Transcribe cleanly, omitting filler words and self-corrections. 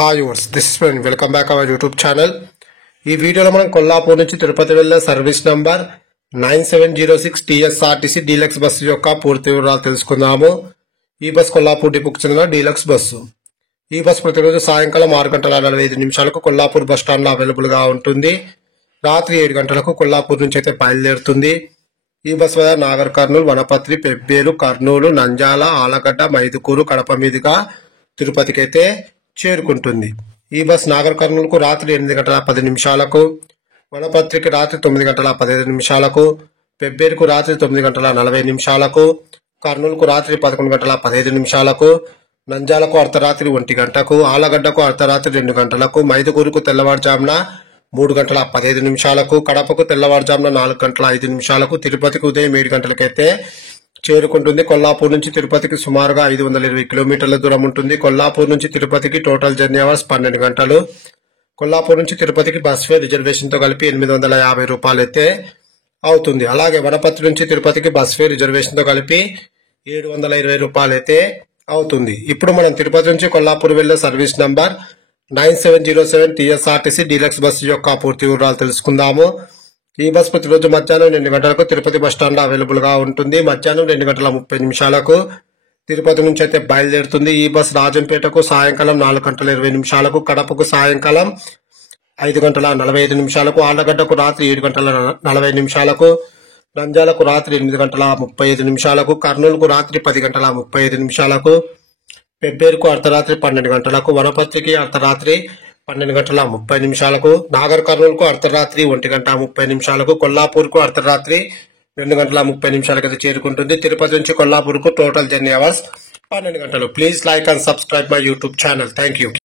Hi yours, this is friend. Welcome back our YouTube channel. ఈ వీడియోలో మనం కొల్లాపూర్ నుంచి తిరుపతి వెళ్లే service number 9706 TSRTC deluxe bus యొక్క పూర్తి వివరాలు తెలుసుకుందాము. ఈ బస్ కొల్లాపూర్ డిపోకు చెందిన డీలక్స్ బస్సు. ఈ బస్ ప్రతిరోజు సాయంకాలం 6:45 కొల్లాపూర్ బస్ స్టాండ్ లో అవైలబుల్ గా ఉంటుంది. రాత్రి 7 గంటలకు కొల్లాపూర్ నుంచి అయితే బయలుదేరుతుంది. ఈ బస్ వల్ల నాగర్ కర్నూలు, వనపత్రి, పెబ్బేరు, కర్నూలు, నంజాల, ఆలగడ్డ, మైదుకూరు, కడప మీదుగా తిరుపతికి అయితే చేరుకుంటుంది. ఈ బస్ నాగర్ కర్నూలుకు రాత్రి 8:10, వనపత్రికి రాత్రి 9:15, పెబ్బేరుకు రాత్రి 9:40, కర్నూలుకు రాత్రి 11:15, నంజాలకు అర్ధరాత్రి 1 గంటకు, ఆలగడ్డకు అర్ధరాత్రి 2 గంటలకు, మైదుకూరుకు తెల్లవారుజామున 3:15, కడపకు తెల్లవారుజామున 4:05, తిరుపతికి ఉదయం 7 గంటలకైతే చేరుకుంటుంది. కొల్లాపూర్ నుంచి తిరుపతికి సుమారుగా 520 కిలోమీటర్ల దూరం ఉంటుంది. కొల్లాపూర్ నుంచి తిరుపతికి టోటల్ జర్నీ అవర్స్ 12 గంటలు. కొల్లాపూర్ నుంచి తిరుపతికి బస్ ఫేర్ రిజర్వేషన్ తో కలిపి 850 రూపాయలు అయితే అవుతుంది. అలాగే వనపత్రి నుంచి తిరుపతికి బస్ ఫేర్ రిజర్వేషన్ తో కలిపి 720 రూపాయలు అయితే అవుతుంది. ఇప్పుడు మనం తిరుపతి నుంచి కొల్లాపూర్ వెళ్లే service number 9707 TSRTC deluxe bus యొక్క పూర్తి వివరాలు తెలుసుకుందాము. ఈ బస్ ప్రతిరోజు మధ్యాహ్నం 2 గంటలకు తిరుపతి బస్ స్టాండ్ లో అవైలబుల్ గా ఉంటుంది. మధ్యాహ్నం 2:30 తిరుపతి నుంచి అయితే బయలుదేరుతుంది. ఈ బస్ రాజంపేటకు సాయంకాలం 4:20, కడపకు సాయంకాలం 5:45, ఆళ్లగడ్డకు రాత్రి 7:40, నంజాలకు రాత్రి 8:35, కర్నూలుకు రాత్రి 10:35, పెబ్బేరుకు అర్ధరాత్రి 12 గంటలకు, వనపర్తికి అర్ధరాత్రి 12:30, నాగర్ కర్నూలుకు అర్ధరాత్రి 1:30, కొల్లాపూర్కు అర్ధరాత్రి 2:30 అయితే చేరుకుంటుంది. తిరుపతి నుంచి కొల్లాపూర్కు టోటల్ జర్నీ అవర్స్ 12 గంటలు. Please like and subscribe my YouTube channel. Thank you.